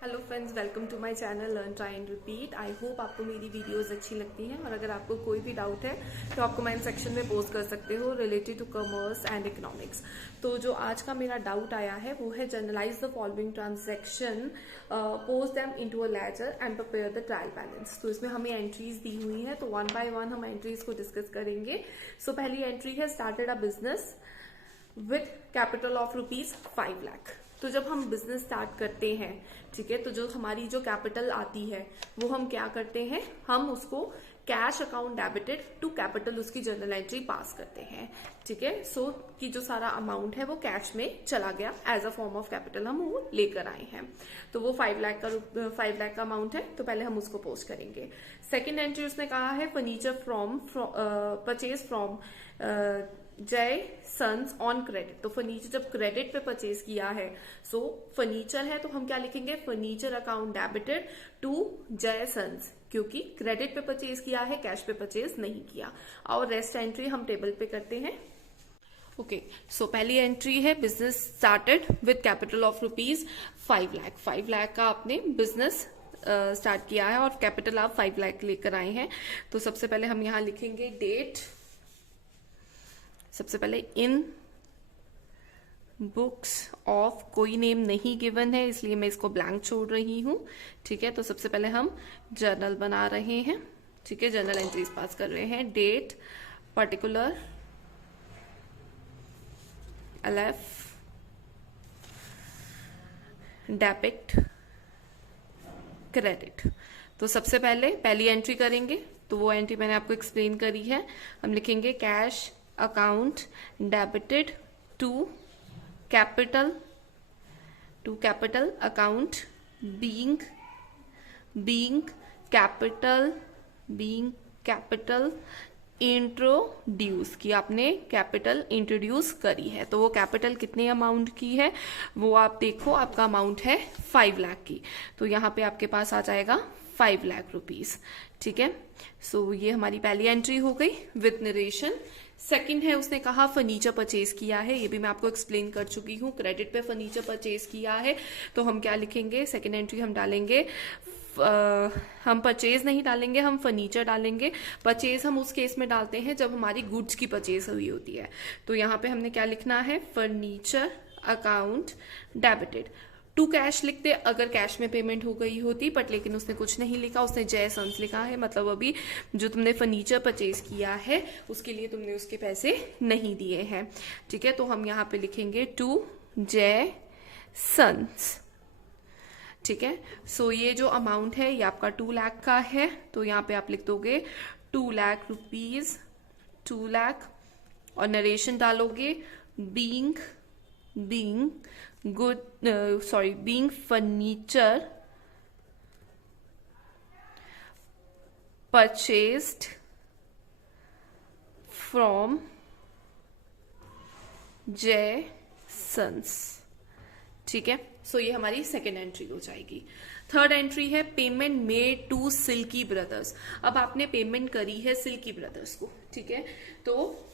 Hello friends, welcome to my channel learn try and repeat. I hope आपको मेरी videos अच्छी लगती हैं और अगर आपको कोई भी डाउट है तो आप कमेंट सेक्शन में पोस्ट कर सकते हो related to commerce and economics. तो जो आज का मेरा डाउट आया है वो है journalize the following transaction, post them into a ledger and prepare the trial balance. तो इसमें हमें एंट्रीज दी हुई है, तो वन बाय वन हम एंट्रीज को डिस्कस करेंगे। सो पहली एंट्री है started a business with capital of ₹5 lakh. तो जब हम बिजनेस स्टार्ट करते हैं, ठीक है, तो जो हमारी जो कैपिटल आती है वो हम क्या करते हैं, हम उसको cash account debited to capital उसकी जर्नल एंट्री पास करते हैं। ठीक है, सो कि जो सारा अमाउंट है वो कैश में चला गया, as a form of capital हम वो लेकर आए हैं। तो वो 5 लाख का अमाउंट है, तो पहले हम उसको पोस्ट करेंगे। सेकेंड एंट्री उसने कहा है furniture purchase from Jai sons on credit. तो फर्नीचर जब क्रेडिट पे परचेज किया है, सो फर्नीचर है तो हम क्या लिखेंगे, फर्नीचर अकाउंट डेबिटेड टू जय सन्स, क्योंकि क्रेडिट पे परचेज किया है, कैश पे परचेज नहीं किया। और रेस्ट एंट्री हम टेबल पे करते हैं। ओके, सो पहली एंट्री है business started with capital of ₹5 lakh. 5 lakh का आपने बिजनेस स्टार्ट किया है और कैपिटल आप 5 लाख लेकर आए हैं। तो सबसे पहले हम यहाँ लिखेंगे डेट। सबसे पहले इन बुक्स ऑफ, कोई नेम नहीं गिवन है इसलिए मैं इसको ब्लैंक छोड़ रही हूं। ठीक है, तो सबसे पहले हम जर्नल बना रहे हैं। ठीक है, जर्नल एंट्रीज पास कर रहे हैं। Date, particular, LF, debit, credit. तो सबसे पहले पहली एंट्री करेंगे, तो वो एंट्री मैंने आपको एक्सप्लेन करी है। हम लिखेंगे cash account debited to capital account being capital introduce, कि आपने कैपिटल इंट्रोड्यूस करी है। तो वो कैपिटल कितने अमाउंट की है वो आप देखो, आपका अमाउंट है 5 लाख की, तो यहाँ पे आपके पास आ जाएगा ₹5 लाख। ठीक है, सो ये हमारी पहली एंट्री हो गई विद नरेशन। सेकंड है उसने कहा फर्नीचर परचेज किया है, ये भी मैं आपको एक्सप्लेन कर चुकी हूँ। क्रेडिट पे फर्नीचर परचेज किया है, तो हम क्या लिखेंगे, सेकंड एंट्री हम डालेंगे, हम परचेज नहीं डालेंगे, हम फर्नीचर डालेंगे। परचेज हम उस केस में डालते हैं जब हमारी गुड्स की परचेज हुई होती है। तो यहाँ पे हमने क्या लिखना है, furniture account debited to cash लिखते अगर कैश में पेमेंट हो गई होती, बट लेकिन उसने कुछ नहीं लिखा, उसने जय सन्स लिखा है, मतलब अभी जो तुमने फर्नीचर परचेज किया है उसके लिए तुमने उसके पैसे नहीं दिए हैं। ठीक है, तो हम यहाँ पे लिखेंगे टू जय सन्स। ठीक है, सो ये जो अमाउंट है ये आपका 2 लाख का है, तो यहाँ पे आप लिख दोगे ₹2 लाख, 2 लाख, और नरेशन डालोगे being furniture purchased from Jai Sons. ठीक है, सो ये हमारी सेकेंड एंट्री हो जाएगी। थर्ड एंट्री है payment made to Silky Brothers. अब आपने पेमेंट करी है सिल्की ब्रदर्स को। ठीक है, तो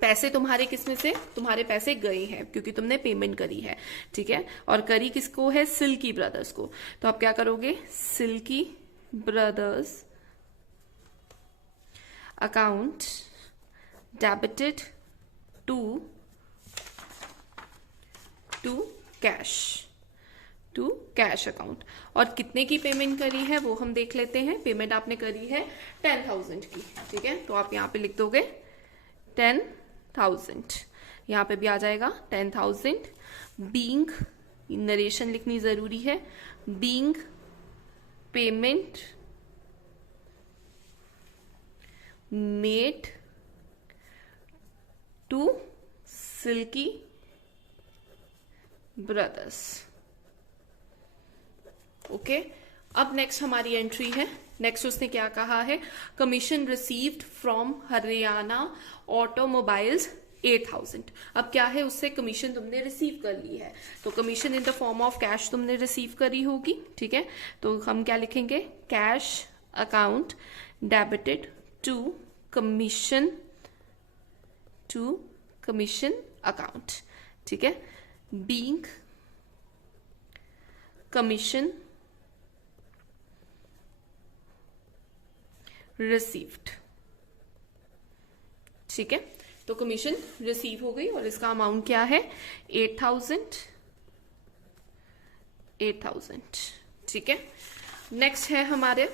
पैसे तुम्हारे किसमें से, तुम्हारे पैसे गए हैं क्योंकि तुमने पेमेंट करी है। ठीक है, और करी किसको है, सिल्की ब्रदर्स को। तो आप क्या करोगे, Silky Brothers account debited to cash account. और कितने की पेमेंट करी है वो हम देख लेते हैं। पेमेंट आपने करी है 10,000 की। ठीक है, तो आप यहाँ पे लिख दोगे 10,000, यहाँ पे भी आ जाएगा 10,000। बीइंग, नरेशन लिखनी जरूरी है, being payment made to Silky Brothers. Okay, अब नेक्स्ट हमारी एंट्री है। नेक्स्ट उसने क्या कहा है, commission received from Haryana Automobiles 8,000। अब क्या है, उससे कमीशन तुमने रिसीव कर ली है, तो commission in the form of cash तुमने रिसीव करी होगी। ठीक है, तो हम क्या लिखेंगे, cash account debited to commission account. ठीक है, being कमीशन रिसीव्ड। ठीक है, तो कमीशन रिसीव हो गई और इसका अमाउंट क्या है 8,000। ठीक है, नेक्स्ट है हमारे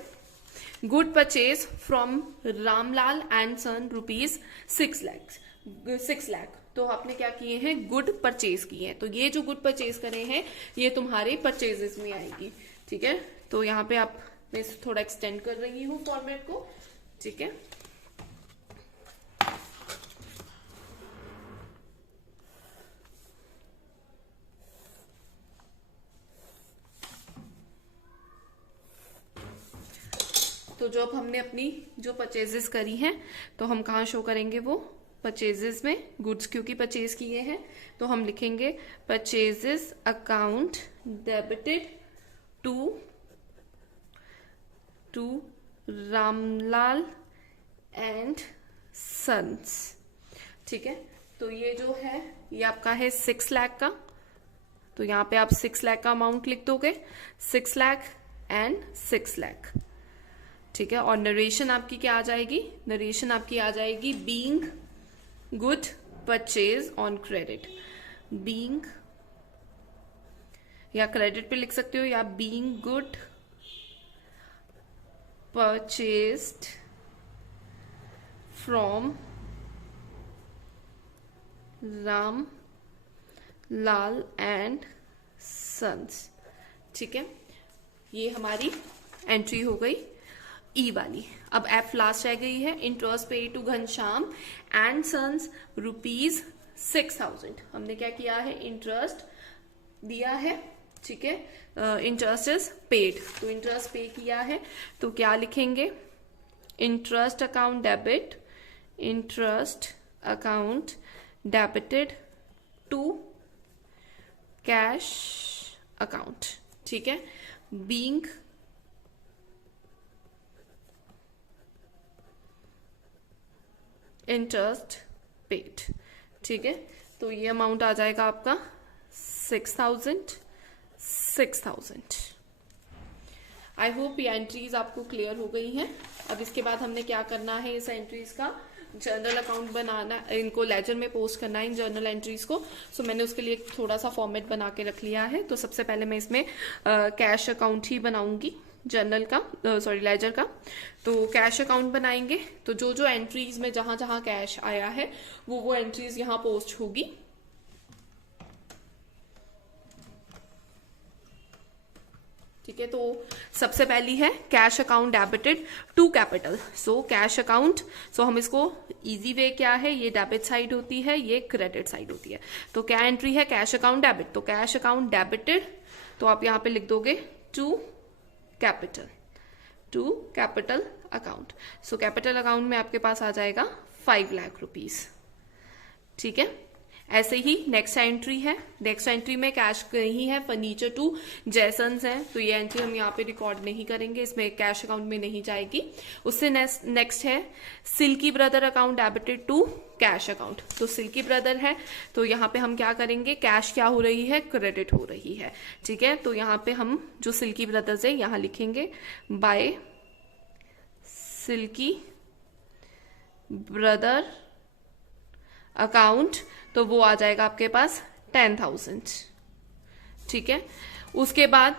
good purchase from Ramlal and son ₹6 lakh. तो आपने क्या किए हैं, गुड परचेज किए हैं। तो ये जो गुड परचेज करे हैं ये तुम्हारे परचेजेस में आएगी। ठीक है, तो यहाँ पे आप मैं थोड़ा एक्सटेंड कर रही हूँ फॉर्मेट को। ठीक है, तो जो अब हमने अपनी जो परचेजेस करी हैं तो हम कहाँ शो करेंगे, वो परचेजेस में, गुड्स क्योंकि परचेज किए हैं तो हम लिखेंगे purchases account debited to Ramlal and Sons. ठीक है, तो ये जो है ये आपका है 6 लाख का, तो यहाँ पे आप 6 लाख का अमाउंट लिख दोगे, 6 लाख एंड 6 लाख। ठीक है, और नरेशन आपकी क्या आ जाएगी, नरेशन आपकी आ जाएगी being good purchase on credit. Being, या क्रेडिट पे लिख सकते हो, या being good purchased from Ram Lal and Sons. ठीक है, ये हमारी एंट्री हो गई ई वाली। अब एफ लास्ट रह गई है, इंटरेस्ट पे टू घनश्याम एंड सन्स ₹6,000। हमने क्या किया है, इंटरेस्ट दिया है। ठीक है, इंटरेस्ट इज पेड, तो इंटरेस्ट पे किया है तो क्या लिखेंगे, interest account debit, interest account debited to cash account. ठीक है, बीइंग इंटरेस्ट पेड। ठीक है, तो ये अमाउंट आ जाएगा आपका 6,000। आई होप ये एंट्रीज आपको क्लियर हो गई हैं। अब इसके बाद हमने क्या करना है, इस एंट्रीज का जर्नल अकाउंट बनाना, इनको लेजर में पोस्ट करना है इन जर्नल एंट्रीज को। सो मैंने उसके लिए थोड़ा सा फॉर्मेट बना के रख लिया है। तो सबसे पहले मैं इसमें कैश अकाउंट ही बनाऊंगी, जर्नल का, सॉरी लेजर का। तो कैश अकाउंट बनाएंगे तो जो जो एंट्रीज में जहां जहां कैश आया है वो एंट्रीज यहां पोस्ट होगी। ठीक है, तो सबसे पहली है cash account debited to capital. So cash account, so हम इसको इजी वे क्या है, ये डेबिट साइड होती है, ये क्रेडिट साइड होती है। तो क्या एंट्री है, कैश अकाउंट डेबिट, तो कैश अकाउंट डेबिटेड, तो आप यहां पे लिख दोगे to capital account. So capital account में आपके पास आ जाएगा 5 लाख रुपीस। ठीक है, ऐसे ही नेक्स्ट एंट्री है, नेक्स्ट एंट्री में कैश नहीं है, फर्नीचर टू जैसन्स है, तो ये एंट्री हम यहाँ पे रिकॉर्ड नहीं करेंगे, इसमें कैश अकाउंट में नहीं जाएगी। उससे नेक्स्ट है Silky brother account debited to cash account. तो सिल्की ब्रदर है तो यहाँ पे हम क्या करेंगे, कैश क्या हो रही है, क्रेडिट हो रही है। ठीक है, तो यहाँ पे हम जो सिल्की ब्रदर्स है यहाँ लिखेंगे बाय सिल्की ब्रदर अकाउंट, तो वो आ जाएगा आपके पास 10,000। ठीक है, उसके बाद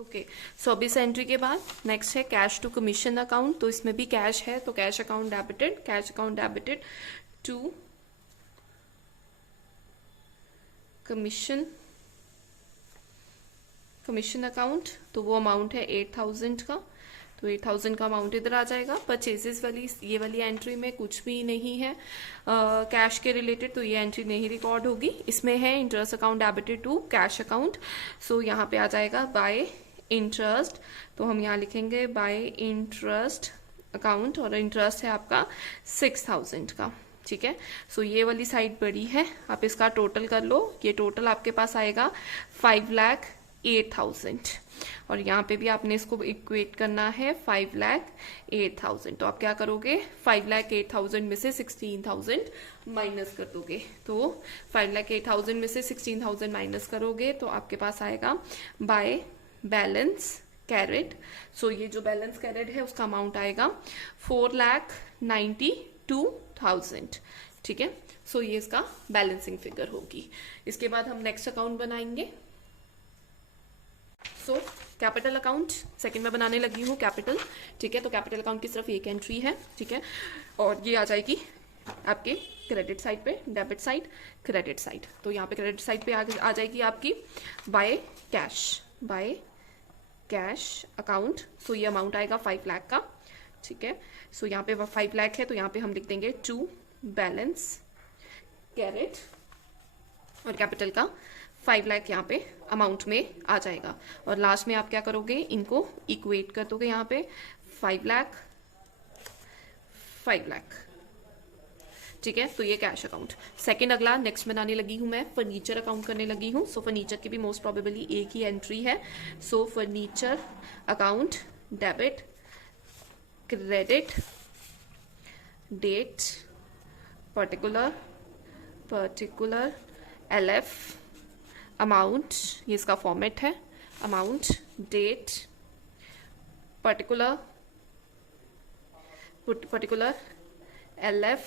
ओके, सो अब इस एंट्री के बाद नेक्स्ट है कैश टू कमीशन अकाउंट। तो इसमें भी कैश है, तो cash account debited to commission account, तो वो अमाउंट है 8,000 का। तो 8,000 का अमाउंट इधर आ जाएगा। परचेजेस वाली ये वाली एंट्री में कुछ भी नहीं है कैश के रिलेटेड, तो ये एंट्री नहीं रिकॉर्ड होगी। इसमें है interest account debited to cash account, so यहाँ पे आ जाएगा बाय इंटरेस्ट, तो हम यहाँ लिखेंगे बाय इंटरेस्ट अकाउंट, और इंटरेस्ट है आपका 6,000 का। ठीक है, सो ये वाली साइड बड़ी है, आप इसका टोटल कर लो, ये टोटल आपके पास आएगा 5,08,000, और यहाँ पे भी आपने इसको इक्वेट करना है 5,08,000। तो आप क्या करोगे, 5,08,000 में से 16,000 माइनस कर दोगे। तो 5,08,000 में से 16,000 माइनस करोगे तो आपके पास आएगा बाय बैलेंस कैरेट। सो ये जो बैलेंस कैरेट है उसका अमाउंट आएगा 4,92,000। ठीक है, सो ये इसका बैलेंसिंग फिगर होगी। इसके बाद हम नेक्स्ट अकाउंट बनाएंगे। सो कैपिटल अकाउंट सेकंड में बनाने लगी हूँ कैपिटल। ठीक है, तो कैपिटल अकाउंट की सिर्फ एक एंट्री है। ठीक है, और ये आ जाएगी आपके क्रेडिट साइड पे, डेबिट साइड, क्रेडिट साइड। तो यहाँ पे क्रेडिट साइड पे आ जाएगी आपकी बाय कैश अकाउंट। सो ये अमाउंट आएगा 5 लाख का। ठीक है, सो यहाँ पे 5 लाख है तो यहाँ पे हम लिख देंगे टू बैलेंस कैरेट, और कैपिटल का 5 लाख यहाँ पे अमाउंट में आ जाएगा। और लास्ट में आप क्या करोगे, इनको इक्वेट कर दोगे यहाँ पे 5 लाख 5 लाख। ठीक है, तो ये कैश अकाउंट। सेकंड अगला नेक्स्ट बनाने लगी हूं मैं, फर्नीचर अकाउंट करने लगी हूं। सो फर्नीचर की भी मोस्ट प्रोबेबली एक ही एंट्री है। So furniture account debit credit date particular LF amount, ये इसका फॉर्मेट है, amount date particular LF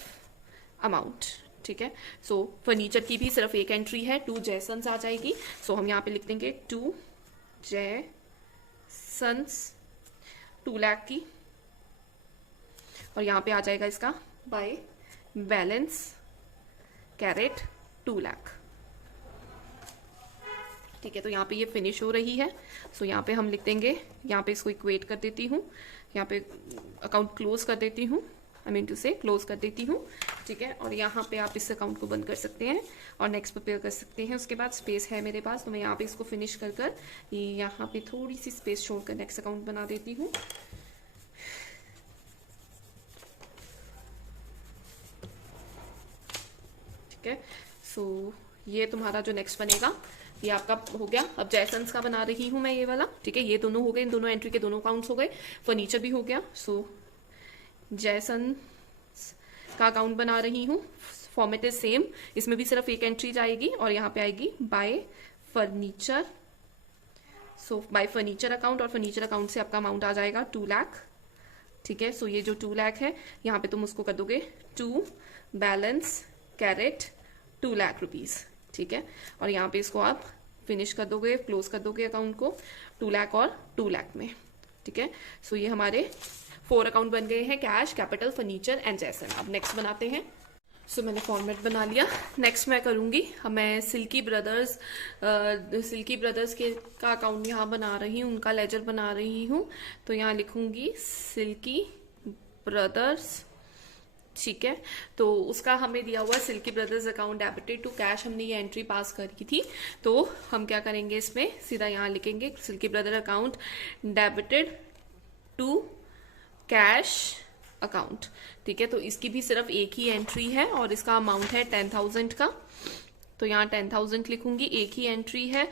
amount. ठीक है, सो फर्नीचर की भी सिर्फ एक एंट्री है, 2 जयसंस आ जाएगी। सो हम यहाँ पे लिख देंगे 2 जयसंस 2 लाख की, और यहाँ पे आ जाएगा इसका बाय बैलेंस कैरेट 2 लाख। ठीक है, तो यहाँ पे ये फिनिश हो रही है। सो यहाँ पे हम लिख देंगे, यहाँ पे इसको इक्वेट कर देती हूँ, यहाँ पे अकाउंट क्लोज कर देती हूँ, क्लोज कर देती हूँ। ठीक है, और यहाँ पे आप इस अकाउंट को बंद कर सकते हैं और नेक्स्ट प्रिपेयर कर सकते हैं। उसके बाद स्पेस है मेरे पास, तो मैं यहाँ पे इसको फिनिश कर यहाँ पे थोड़ी सी स्पेस छोड़कर नेक्स्ट अकाउंट बना देती हूँ। ठीक है, सो ये तुम्हारा जो नेक्स्ट बनेगा ये आपका हो गया। अब जयसंस का बना रही हूं मैं ये वाला। ठीक है, ये दोनों हो गए, इन दोनों एंट्री के दोनों अकाउंट्स हो गए, फर्नीचर भी हो गया। सो जयसंस का अकाउंट बना रही हूँ, फॉर्मेट इज सेम, इसमें भी सिर्फ एक एंट्री जाएगी और यहाँ पे आएगी बाय फर्नीचर। सो बाय फर्नीचर अकाउंट, और फर्नीचर अकाउंट से आपका अमाउंट आ जाएगा 2 लाख। ठीक है, सो ये जो 2 लाख है यहाँ पे तुम उसको कर दोगे 2 बैलेंस कैरेट 2 लाख रुपीज। ठीक है, और यहाँ पे इसको आप फिनिश कर दोगे, क्लोज कर दोगे अकाउंट को 2 लाख और 2 लाख में। ठीक है, सो ये हमारे 4 अकाउंट बन गए हैं, कैश, कैपिटल, फर्नीचर एंड जैसन। अब नेक्स्ट बनाते हैं। सो मैंने फॉर्मेट बना लिया। नेक्स्ट मैं करूंगी, मैं सिल्की ब्रदर्स के का अकाउंट यहाँ बना रही हूँ, उनका लेजर बना रही हूँ। तो यहाँ लिखूंगी सिल्की ब्रदर्स। ठीक है, तो उसका हमें दिया हुआ Silky Brothers account debited to cash, हमने ये एंट्री पास करी थी। तो हम क्या करेंगे, इसमें सीधा यहाँ लिखेंगे Silky brother account debited to cash account. ठीक है, तो इसकी भी सिर्फ एक ही एंट्री है और इसका अमाउंट है 10,000 का। तो यहाँ 10,000 लिखूंगी, एक ही एंट्री है,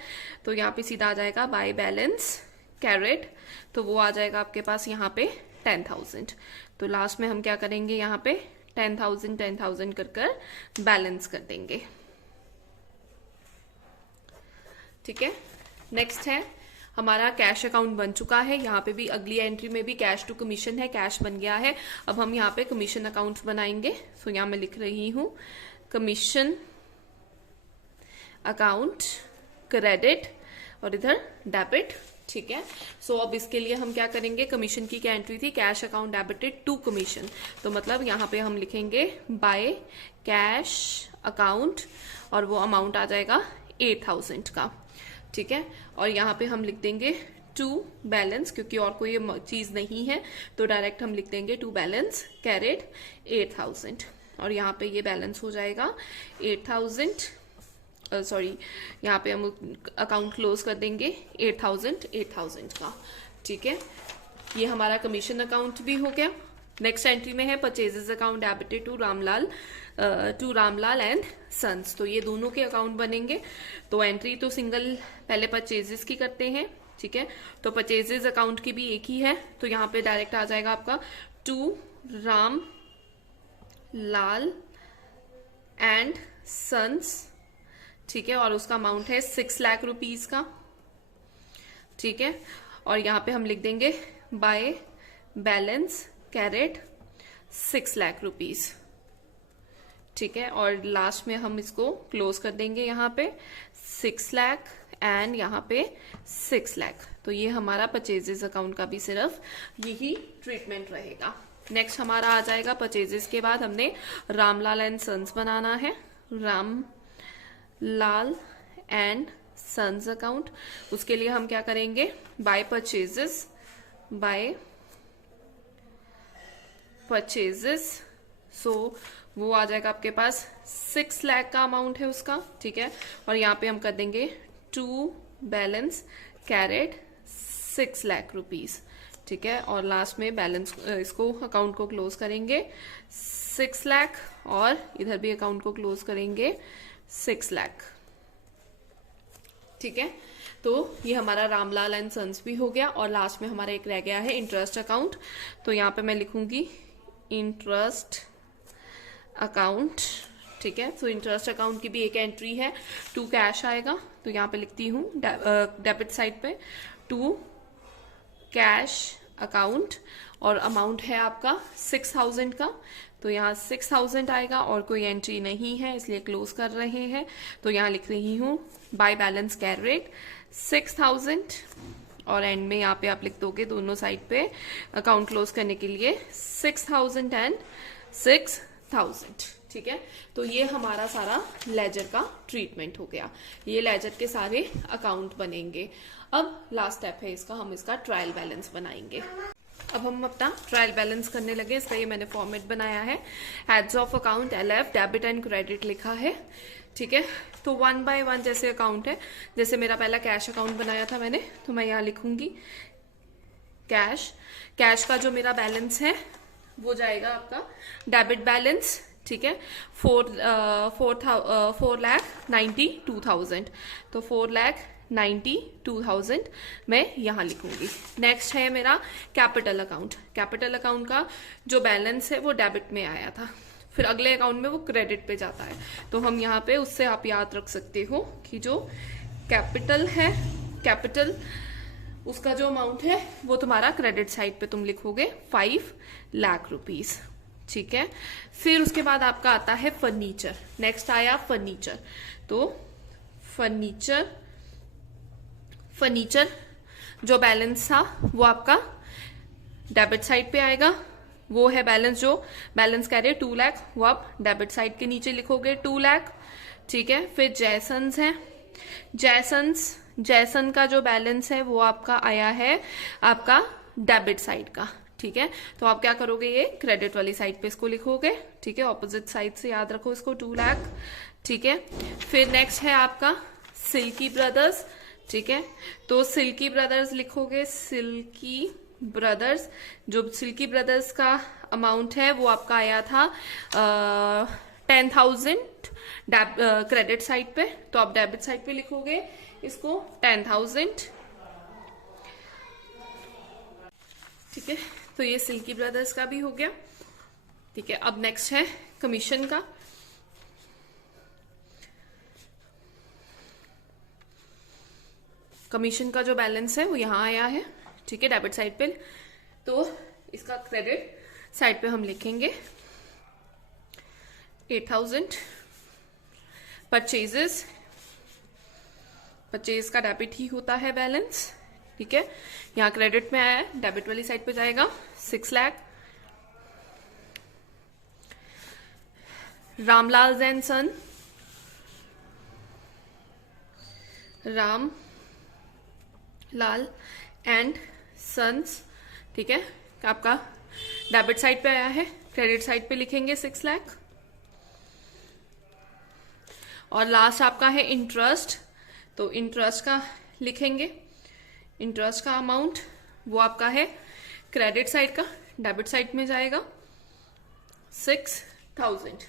तो यहाँ पे सीधा आ जाएगा बाय बैलेंस कैरेट, तो वो आ जाएगा आपके पास यहाँ पे 10,000। तो लास्ट में हम क्या करेंगे, यहाँ पे 10,000 कर बैलेंस कर देंगे। ठीक है, नेक्स्ट है हमारा कैश अकाउंट बन चुका है। यहाँ पे भी अगली एंट्री में भी कैश टू कमीशन है, कैश बन गया है। अब हम यहाँ पे कमीशन अकाउंट बनाएंगे। सो यहाँ मैं लिख रही हूँ कमीशन अकाउंट क्रेडिट और इधर डेबिट। ठीक है, सो अब इसके लिए हम क्या करेंगे, कमीशन की क्या एंट्री थी, cash account debited to commission. तो मतलब यहाँ पे हम लिखेंगे बाय कैश अकाउंट और वो अमाउंट आ जाएगा 8,000 का। ठीक है, और यहाँ पे हम लिख देंगे टू बैलेंस, क्योंकि और कोई चीज नहीं है तो डायरेक्ट हम लिख देंगे टू बैलेंस कैरेट 8,000, और यहाँ पे ये बैलेंस हो जाएगा 8,000। सॉरी, यहाँ पे हम अकाउंट क्लोज कर देंगे 8,000 का। ठीक है, ये हमारा कमीशन अकाउंट भी हो गया। नेक्स्ट एंट्री में है purchases account debited to Ramlal and Sons. तो ये दोनों के अकाउंट बनेंगे। तो एंट्री तो सिंगल पहले परचेजेस की करते हैं। ठीक है, तो परचेजेस अकाउंट की भी एक ही है, तो यहाँ पे डायरेक्ट आ जाएगा आपका टू रामलाल एंड सन्स। ठीक है, और उसका अमाउंट है 6 लाख रुपीज का। ठीक है। और यहाँ पे हम लिख देंगे by balance carried 6 lakh rupees, ठीक है। और लास्ट में हम इसको क्लोज कर देंगे यहाँ पे 6 लाख एंड यहाँ पे 6 लाख। तो ये हमारा परचेजेस अकाउंट का भी सिर्फ यही ट्रीटमेंट रहेगा। नेक्स्ट हमारा आ जाएगा परचेजेस के बाद हमने रामलाल एंड सन्स बनाना है, रामलाल एंड सन्स अकाउंट। उसके लिए हम क्या करेंगे, बाय परचेजेस, बाय परचेजेस, सो वो आ जाएगा आपके पास 6 लाख का अमाउंट है उसका, ठीक है। और यहाँ पे हम कर देंगे to balance carried 6 lakh rupees, ठीक है। और लास्ट में बैलेंस इसको अकाउंट को क्लोज करेंगे 6 लाख और इधर भी अकाउंट को क्लोज करेंगे 6 लाख, ठीक है। तो ये हमारा रामलाल एंड सन्स भी हो गया। और लास्ट में हमारा एक रह गया है इंटरेस्ट अकाउंट। तो यहाँ पे मैं लिखूंगी इंटरेस्ट अकाउंट, ठीक है। तो इंटरेस्ट अकाउंट की भी एक एंट्री है, टू कैश आएगा। तो यहाँ पे लिखती हूँ डेबिट साइड पे टू कैश अकाउंट और अमाउंट है आपका 6000 का। तो यहाँ 6000 आएगा और कोई एंट्री नहीं है इसलिए क्लोज कर रहे हैं। तो यहाँ लिख रही हूँ बाय बैलेंस कैरेट 6000 और एंड में यहाँ पे आप लिख दोगे दोनों साइड पे अकाउंट क्लोज करने के लिए 6000 एंड 6000, ठीक है। तो ये हमारा सारा लेजर का ट्रीटमेंट हो गया, ये लेजर के सारे अकाउंट बनेंगे। अब लास्ट स्टेप है इसका, हम इसका ट्रायल बैलेंस बनाएंगे। अब हम अपना ट्रायल बैलेंस करने लगे। इसका ये मैंने फॉर्मेट बनाया है, heads of account LF debit and credit लिखा है, ठीक है। तो 1 बाय 1 जैसे अकाउंट है, जैसे मेरा पहला कैश अकाउंट बनाया था मैंने, तो मैं यहाँ लिखूंगी कैश। कैश का जो मेरा बैलेंस है वो जाएगा आपका डेबिट बैलेंस, ठीक है, 4,92,000। तो 4,92,000 मैं यहाँ लिखूंगी। नेक्स्ट है मेरा कैपिटल अकाउंट। कैपिटल अकाउंट का जो बैलेंस है वो डेबिट में आया था, फिर अगले अकाउंट में वो क्रेडिट पे जाता है। तो हम यहाँ पे उससे आप याद रख सकते हो कि जो कैपिटल है, कैपिटल उसका जो अमाउंट है वो तुम्हारा क्रेडिट साइड पे तुम लिखोगे 5 लाख रुपीज, ठीक है। फिर उसके बाद आपका आता है फर्नीचर। नेक्स्ट आया फर्नीचर। तो फर्नीचर जो बैलेंस था वो आपका डेबिट साइड पे आएगा। वो है बैलेंस, जो बैलेंस कह रहे 2 लाख, वो आप डेबिट साइड के नीचे लिखोगे 2 लाख, ठीक है। फिर जैसन्स है, जैसन का जो बैलेंस है वो आपका आया है आपका डेबिट साइड का, ठीक है। तो आप क्या करोगे, ये क्रेडिट वाली साइड पे इसको लिखोगे, ठीक है। ऑपोजिट साइड से याद रखो इसको 2 लाख, ठीक है। फिर नेक्स्ट है आपका सिल्की ब्रदर्स, ठीक है। तो सिल्की ब्रदर्स लिखोगे, सिल्की ब्रदर्स, जो सिल्की ब्रदर्स का अमाउंट है वो आपका आया था 10,000 क्रेडिट साइड पे। तो आप डेबिट साइड पे लिखोगे इसको 10,000, ठीक है। तो ये सिल्की ब्रदर्स का भी हो गया, ठीक है। अब नेक्स्ट है कमीशन का। कमीशन का जो बैलेंस है वो यहां आया है, ठीक है, डेबिट साइड पे। तो इसका क्रेडिट साइड पे हम लिखेंगे 8,000। परचेज का डेबिट ही होता है बैलेंस, ठीक है। यहाँ क्रेडिट में आया है, डेबिट वाली साइड पे जाएगा 6 lakh. Ramlal and son, Ramlal and Sons, ठीक है। आपका डेबिट साइड पे आया है, क्रेडिट साइड पे लिखेंगे 6 लाख। और लास्ट आपका है इंटरेस्ट। तो इंटरेस्ट का लिखेंगे, इंटरेस्ट का अमाउंट वो आपका है क्रेडिट साइड का, डेबिट साइड में जाएगा 6,000,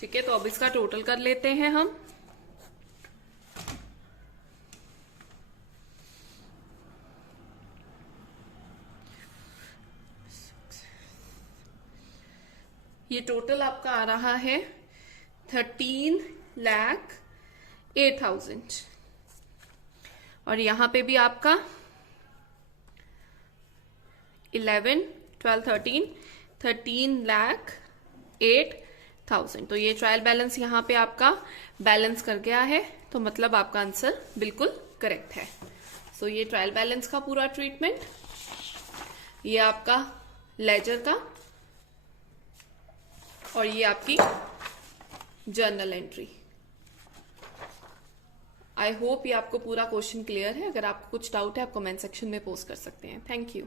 ठीक है। तो अब इसका टोटल कर लेते हैं हम। ये टोटल आपका आ रहा है 13,08,000 और यहाँ पे भी आपका 11, 12, 13,08,000। तो ये ट्रायल बैलेंस यहाँ पे आपका बैलेंस कर गया है, तो मतलब आपका आंसर बिल्कुल करेक्ट है। सो ये ट्रायल बैलेंस का पूरा ट्रीटमेंट, ये आपका लेजर का, और ये आपकी जर्नल एंट्री। आई होप ये आपको पूरा क्वेश्चन क्लियर है। अगर आपको कुछ डाउट है आप कमेंट सेक्शन में पोस्ट कर सकते हैं। Thank you.